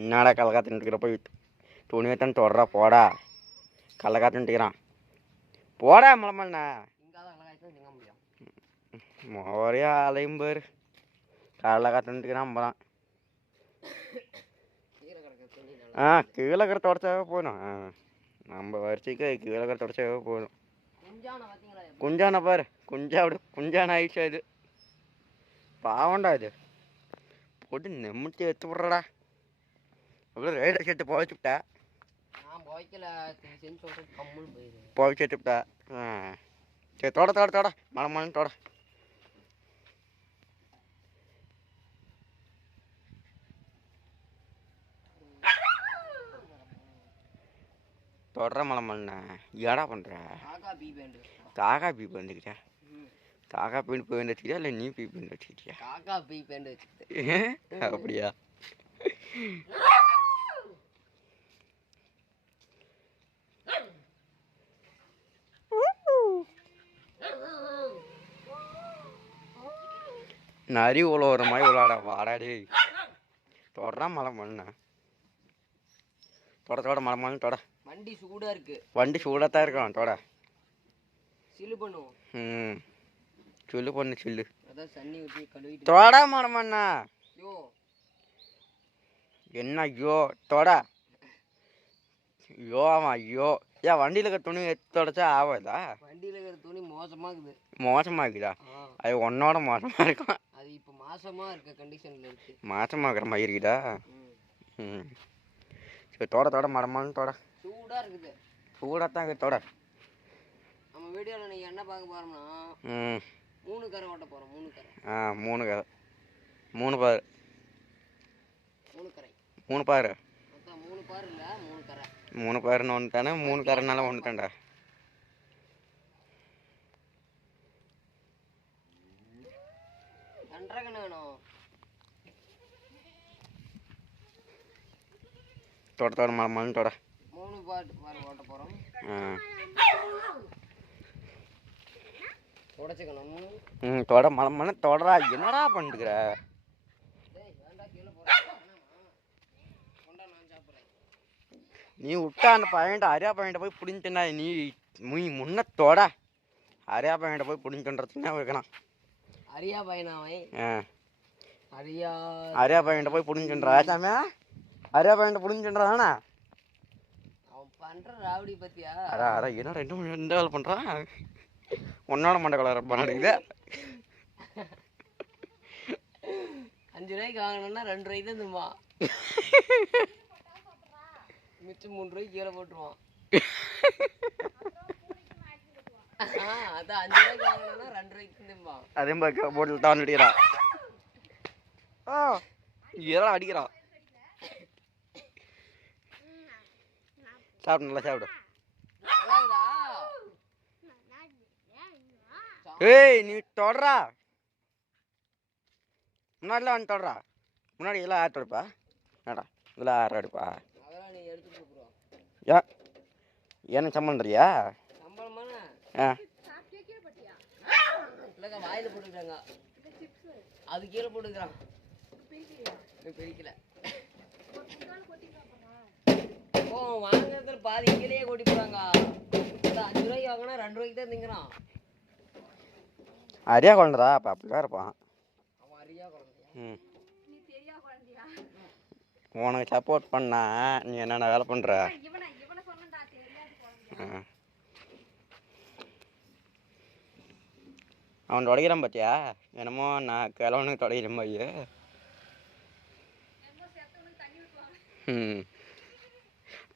என்னடா கலக்காத்துட்டு போய் துணி வைத்தான் தொடரா போடா கலக்காத்துட்டுக்கிறான் போடா மலமண்ணா ஒரே ஆலையும் பேர் கடலை காத்துட்டுக்கிறான் அம்பதான் கீழே இருக்கிற தொடச்சாவே போயிடும் நம்ம வரிசைக்கு கீழே இருக்கிற தொடச்சாவே போயிடும் குஞ்சான பாரு குஞ்சா அப்படி குஞ்சான ஆயிடுச்சா இது பாவண்டா இது போட்டு நெம்முட்டி எடுத்து விட்றடா அப்படியே ரேட் சேர்த்து புதைச்சுட்டா புதைச்சுட்டா சரி தோட தோட தோட மழை மழை தோட தொடர மழை மழைண்ணா ஏடா பண்ணுற காக்கா பீ வந்துக்கிட்டா காக்கா பீண்டு போய் வச்சுக்கிட்டியா இல்லை நீ பீ பீண்டு வச்சுக்கிட்டியா காக்கா பீ பேண்டு வச்சுக்கிட்டேன் அப்படியா நரி உழவுற மாதிரி விளாட வாடாடி தொடரா மழை மண்ணா தொட தொட மழை மழை தொட வண்டி சூடா இருக்கு வண்டி சூடாக தான் இருக்கும் தொட சில்லு பண்ணுவோம் சில்லு பண்ணு சில்லு அதான் தண்ணி ஊற்றி கழுவிட்டு தொட மழை மண்ணா ஐயோ என்ன ஐயோ தொட ஐயோ ஆமாம் ஐயோ ஏன் வண்டியில் இருக்கிற துணி எடுத்து தொடச்சா ஆகாதா வண்டியில் இருக்கிற துணி மோசமாகுது மோசமாக்குதா அது உன்னோட மோசமாக இருக்கும் அது இப்போ மாசமாக இருக்க கண்டிஷனில் இருக்கு மாசமாக்குற மாதிரி இருக்குதா சரி தொட தொட மரமானு தொட சூடாக இருக்குது சூடாக தான் இருக்குது தொட நம்ம வீடியோவில் நீங்கள் என்ன பார்க்க போகிறோம்னா 3 கரை ஓட்ட போகிறோம் 3 கரை 3 கரை 3 பாரு 3 கரை 3 பாரு மொத்தம் 3 பாரு இல்லை 3 கரை 3 பாருன்னு ஒன்று தானே 3 கரைனால ஒன்று தான்டா கன்றகன்னு வேணும் தொட தொட மரமானு தொட 3 பாரு ஓட்ட போகிறோம் உடச்சிக்கணும் தொட மழை மழை தொடரா என்னடா பண்ணிட்டுக்கிற நீ விட்டா அந்த பையன்ட்ட அரியா பையன்ட்ட போய் பிடிங்கிட்டா நீ முன்ன தொட அரியா பையன்ட்ட போய் பிடிங்கிட்டுன்றதுன்னா வைக்கலாம் அரியா பையனாவை அரியா பையன்ட்ட போய் பிடிங்கிட்டுன்றா சாமி அரியா பையன்ட்ட பிடிங்கிட்டுன்றா தானே அவன் பண்ணுற ராவடி பத்தியா அதான் என்ன 2 மணி நேரம் வேலை பண்ணுறான் உன்னோட மண்டை கலர் பண்ணிடுது 5 ரூபாய்க்கு வாங்கினோம்னா 2 ரூபாய்க்கு தான் தும்பா மிச்சம் 3 ரூபாய்க்கு கீழே போட்டுருவான் அதான் 5 ரூபாய்க்கு வாங்கினோம்னா 2 ரூபாய்க்கு தும்பா அதே மாதிரி போட்டில் தான் அடிக்கிறான் இதெல்லாம் அடிக்கிறான் சாப்பிடு நல்லா சாப்பிடு ஏய் நீ தொடரா முன்னாடிலாம் வந்து தொடரா முன்னாடி இதெல்லாம் ஆட்டு எடுப்பா என்னடா இதெல்லாம் ஆறு எடுப்பா ஏன் எனக்கு சம்பளம் தரியா வாயில போட்டுக்கிறாங்க அது கீழே போட்டுக்கிறான் பிரிக்கல ஓ வாங்குறதுல பாதி கீழே கொட்டி போறாங்க 5 ரூபாய்க்கு வாங்கினா 2 ரூபாய்க்கு தான் திங்கிறான் அரியா குழந்தைடா அப்போ அப்படிதான் இருப்பான் அவன் அரியா குழந்தையா உனக்கு சப்போர்ட் பண்ணா நீ என்னென்ன வேலை பண்ணுற அவன் தொடக்கிறான் பார்த்தியா என்னமோ நான் கிழவனுக்கு தொடக்கிறேன் பைய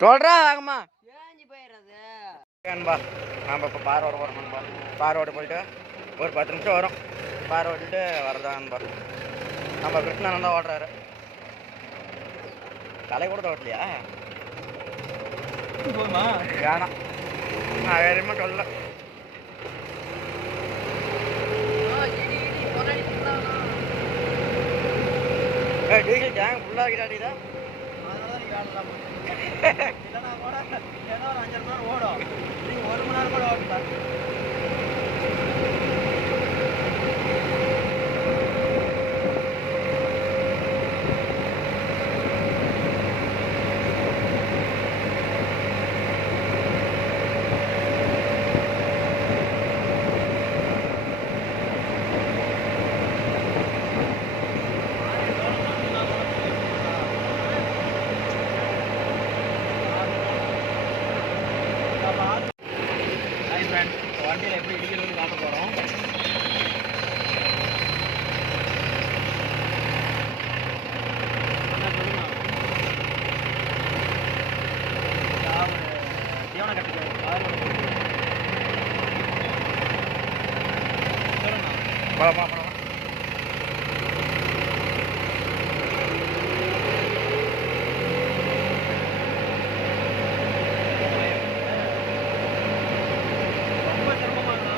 தொடரா ஆகுமா ஏஞ்சி போயிடுறது ஏன்பா நாம் இப்போ பாரோட போகிறோம்ப்பா பாரோடு போயிட்டு ஒரு 10 நிமிஷம் வரும் பார் ஓட்டிட்டு வரதான்பா நம்ம கிருஷ்ணன் தான் ஓடுறாரு தலை கூட தோட்டலையா வேணாம் நான் வேறுமே சொல்ல டீசல் டேங்க் ஃபுல்லாக ஆகிட்டாடிதா இல்லைனா கூட ஏதோ ஒரு 5 மணி நேரம் ஓடும் நீங்கள் 1 மணி நேரம் கூட ஓட்டலாம் போலாமா போலாமா. ரொம்ப சிரமமா இருந்தா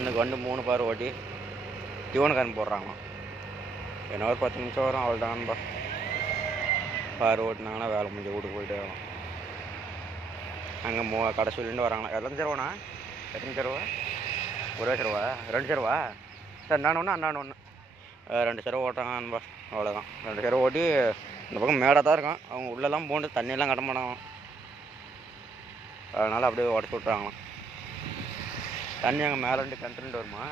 இன்னைக்கு வந்து 3 பார் ஓட்டி டியூனுக்காரன் போடுறாங்க. என்ன ஒரு 10 நிமிஷம் வரும், அவ்வளோதான்பா. பார் ஓட்டினாங்கன்னா வேலை முடிஞ்சு வீட்டுக்கு போயிட்டே ஆகும். அங்கே கடை சொல்லிட்டு வராங்களா. எத்தனை தருவாண்ணா? எத்தனை தருவா? ஒரே தருவா? 2 தருவா? சார் நான் ஒன்று அண்ணாண்டு ஒன்று 2 தடவை ஓட்டுறாங்கன்பா. அவ்வளோதான். 2 தடவை ஓட்டி இந்த பக்கம் மேடாக தான் இருக்கும். அவங்க உள்ளெல்லாம் போண்டு தண்ணியெல்லாம் கட்ட மாட்டாங்க. அதனால் அப்படியே உடச்சி விட்றாங்களாம். தண்ணி அங்கே மேலே இருந்து கிணத்துலேருந்து வருமா?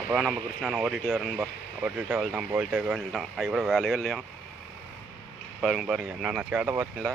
அப்போ தான் நம்ம கிருஷ்ணானை ஓட்டிகிட்டே வரணும்பா. ஓட்டிகிட்டு அவள்தான் போயிட்டே வந்துட்டான். அது கூட வேலையே இல்லையா. பாருங்க என்னென்ன சேட்டை பார்த்தீங்களா.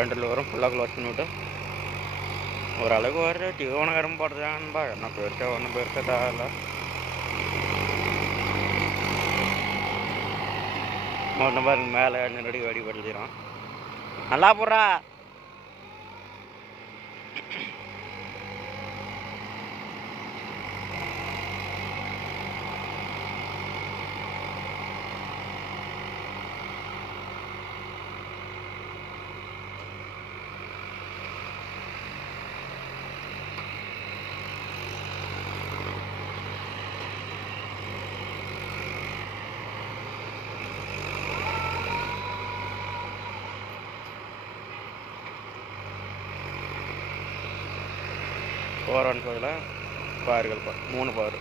ரெண்டு வரும் ஃபுல்லாக க்ளோஸ் பண்ணிவிட்டு ஓரளவுக்கு வர டியூனக்காரன் போடுறான்பா. என்ன பெருசாக ஒன்றும் பெருசாக தேவையில்ல. ஒன்றும் பாருங்க மேலே நெருடி வெடி படுத்திடும். நல்லா போடுறா. போரான்னு சொல்லல பாருங்கள் 3 பாரு.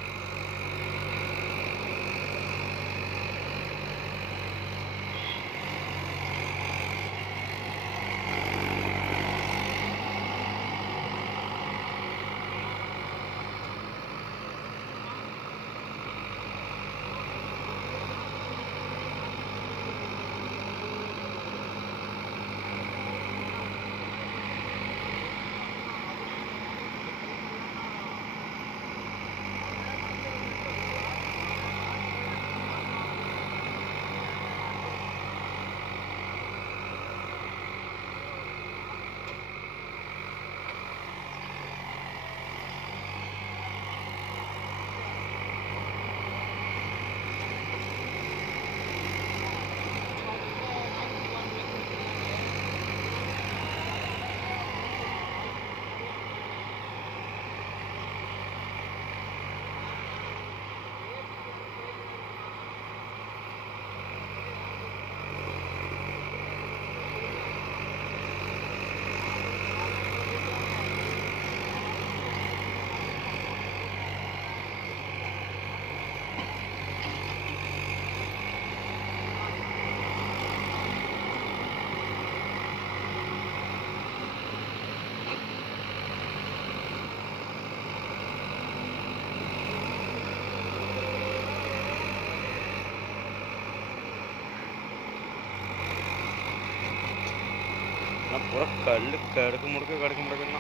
எல்லாம் பூரா கல் கடுக்கு முடுக்குன்னா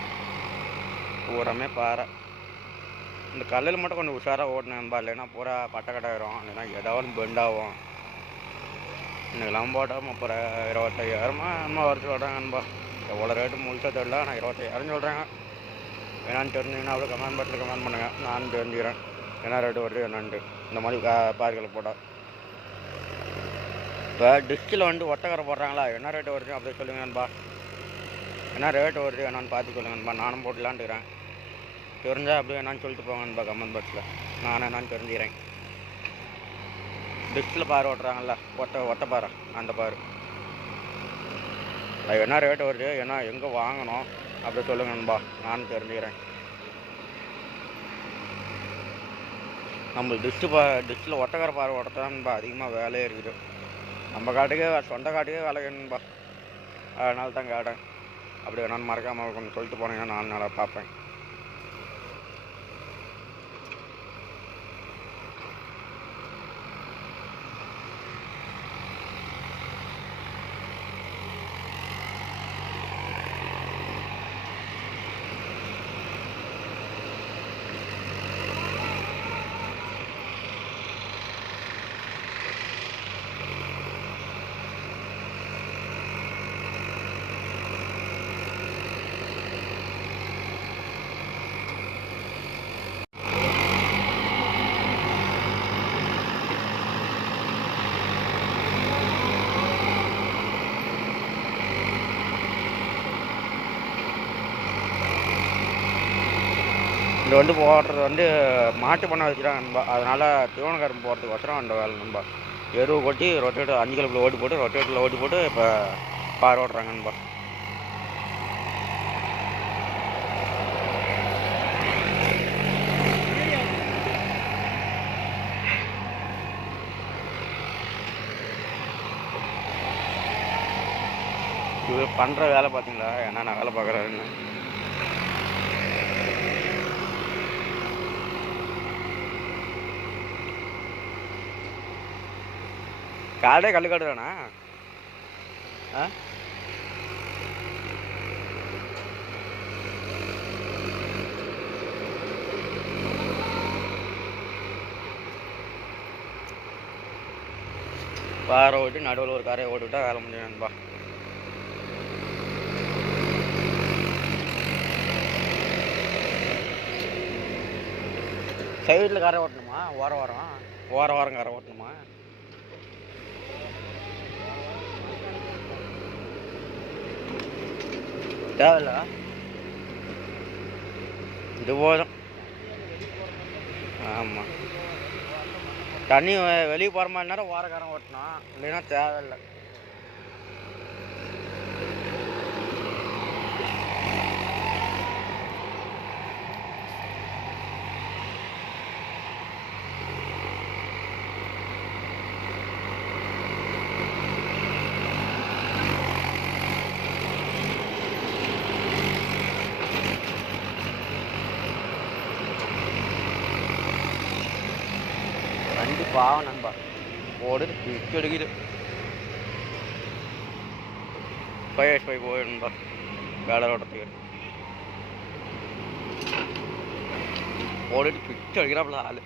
பூராமே பாறை. இந்த கல்லில் மட்டும் கொஞ்சம் உஷாராக ஓட்டினேன்பா, இல்லைன்னா பூரா பட்டை கட்டாயிரும், இல்லைன்னா ஏதாவது பெண்டாகும். இன்னைக்கெல்லாம் போட்டால் 25,000 நம்ம வர சொல்கிறாங்கன்பா. எவ்வளோ ரேட்டு முழுசாக தெரியல, ஆனால் 25,000 சொல்கிறாங்க. என்னான்னு தெரிஞ்சிங்கன்னா அப்படியே கமெண்ட் பாக்ஸில் கமெண்ட் பண்ணுங்கள், நானும் தெரிஞ்சுக்கிறேன் என்ன ரேட்டு வருது என்னான்ட்டு. இந்த மாதிரி பார்க்கல போட்டால் இப்போ டிஸ்கில் வந்து ஒட்டக்கரை போடுறாங்களா, என்ன ரேட்டு வருது அப்படியே சொல்லுங்கன்பா. என்ன ரேட்டு வருது என்னான்னு பார்த்து சொல்லுங்கன்பா, நானும் போட்டுலான்ட்டுக்கிறேன். தெரிஞ்சால் அப்படியே என்னான்னு சொல்லிட்டு போங்கன்பா கமெண்ட் பாக்ஸில், நானும் என்னான்னு தெரிஞ்சுக்கிறேன். டிஸ்கில் பாரு ஓட்டுறாங்கல்ல, ஒட்டப்பாறை அந்த பாரு, அது என்ன ரேட்டு வருது, ஏன்னா எங்கே வாங்கணும் அப்படி சொல்லுங்கன்பா, நானும் தெரிஞ்சுக்கிறேன். நம்ம டிஸ்டில் ஒட்டக்கரை பாறை ஓட்டத்தான்பா அதிகமாக வேலையே இருக்குது. நம்ம காட்டுக்கே சொந்த காட்டுக்கே வேலை வேணும்பா, அதனால தான் கேட்டேன். அப்படி வேணான்னு மறக்காமல் கொஞ்சம் சொல்லிட்டு போனீங்கன்னா நானும் நல்லா பார்ப்பேன். இது வந்து போடுறது வந்து மாட்டு பண்ணை வச்சுட்டாங்க நண்பா, அதனால் தீவனக்காரம் போகிறதுக்கு வசரம் அந்த வேலை நண்பா. எருவு கொட்டி ரொட்டேட்டர் 5 கிலோவில் ஓட்டி போட்டு ரொட்டேட்டரில் ஓட்டி போட்டு இப்போ பார் ஓட்டுறாங்க நண்பா. இது பண்ணுற வேலை பார்த்தீங்களா, என்னென்ன வேலை பார்க்குறாருன்னு. காடே கல்லுக்காடு தானா? பாறை ஓட்டி நடுவில் ஒரு காரையை ஓட்டிவிட்டா வேலை முடியும் நண்பா. சைடில் காரை ஓட்டணுமா, ஓரம் காரை ஓட்டணுமா? தேவையில்ல, இது போதும். ஆமாம், தண்ணி வெளியே போகிற மாதிரி நேரம் ஓரக்காரம் ஓட்டணும், இல்லைன்னா தேவையில்லை. வண்டி பாவம் நண்பா, ஓடுது பிச்சு எடுக்குது. 5 போயிடும் நண்பா வேலை ஓட்டத்துக்கு. ஓடிட்டு பிச்சு அடிக்கிறாப்புல ஆள்.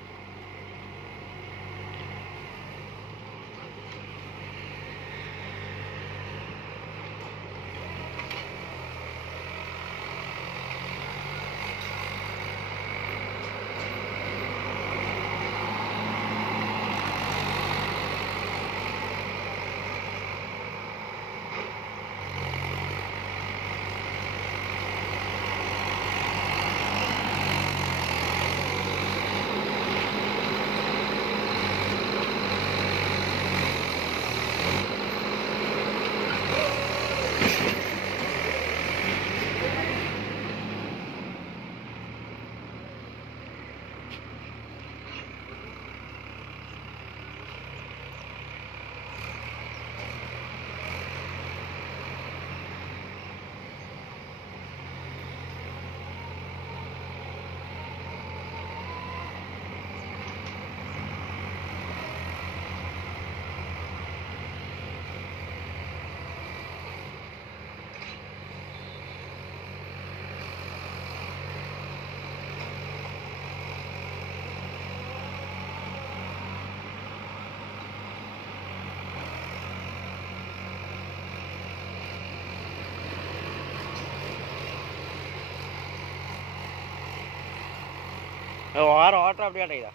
வாரம் ஓட்டுற அப்படியே ஆட்டைதா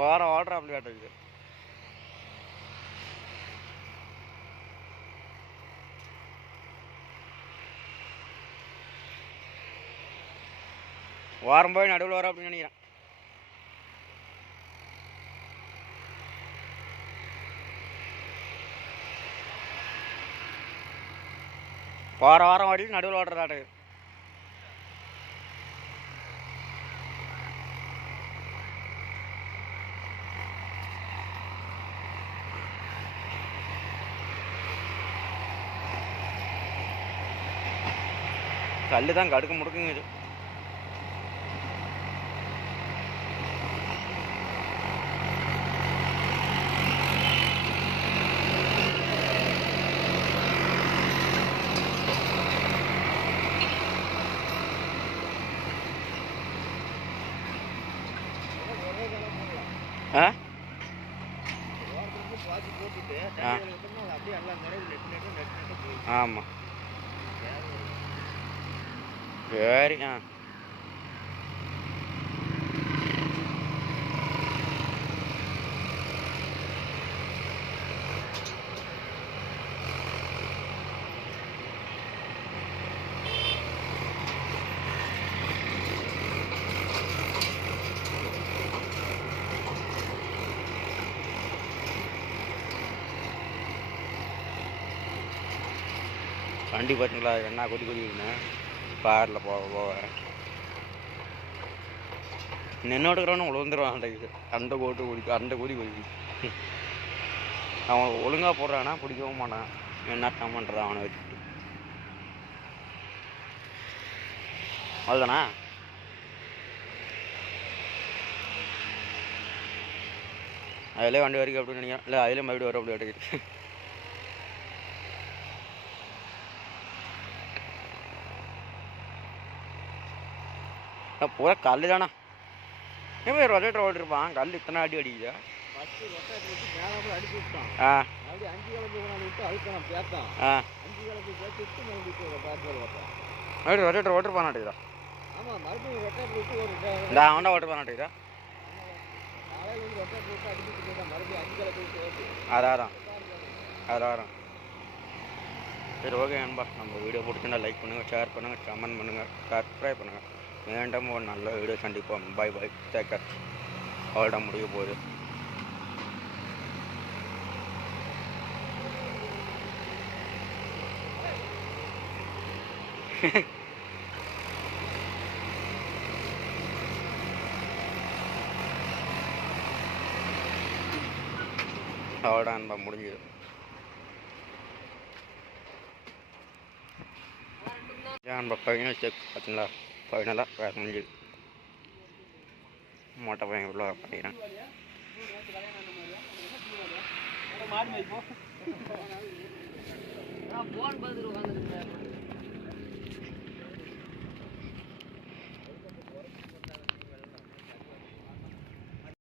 வாரம் ஓட்டுற அப்படி ஆட்டைக்குது வாரம் போய் நடுவில் வர அப்படின்னு நினைக்கிறேன். வாரம் வாரம் ஓடிட்டு நடுவில் ஓடுறதாட்டு கல் தான் கடுக்க முடுக்குங்க இது. ஆ ஆமாம் சரி. ஆ வண்டி பார்த்தீங்களா என்ன கொதி கொதிக்குதுன்னு காரில் போக போக நின்னோட்டுக்கிறவனு உழுந்துருவான். அந்த கோட்டு குடிக்கும் அந்த கொதி கொதிக்கு. அவன் ஒழுங்காக போடுறான்னா பிடிக்கவும் மாட்டான். என்ன பண்ணுறது அவனை வச்சுட்டு அதுதானா அதிலே வண்டி வரைக்கும் அப்படின்னு நினைக்கிறேன். இல்லை அதிலே மறுபடியும் வரும் அப்படி எடுக்கிட்டு பூரா கல் தானா. ஏன் ரொட்டேட்டர் ஓட்டிருப்பான் கல் இத்தனை அடி அடிக்குது. ஆ மறுபடியும் ரொட்டேட்டர் ஓட்டிருப்பான் நாட்டுக்குதா. இந்த அவன்டா ஓட்டிருப்பான் நாட்டுக்குதா. அதான் அதான். சரி ஓகே நண்பா, நம்ம வீடியோ பிடிச்சிருந்தா லைக் பண்ணுங்கள், ஷேர் பண்ணுங்கள், கமெண்ட் பண்ணுங்கள், சப்ஸ்கிரைப் பண்ணுங்கள். மீண்டும் ஒரு நல்ல வீடியோ சந்திப்போம். பாய் பாய், டேக் கேர். அவ்வளோட முடிய போகுது. அவ்வளோட நண்பா முடிஞ்சுது. நண்பா ஃபைனல் செக் பார்த்தீங்களா, ஃபைனலாக வேறு முடிஞ்சுது. மொட்டை பையன் இவ்வளோ பண்ணிக்கிறேன். போன் பார்த்துட்டு உட்காந்துருக்கேன்.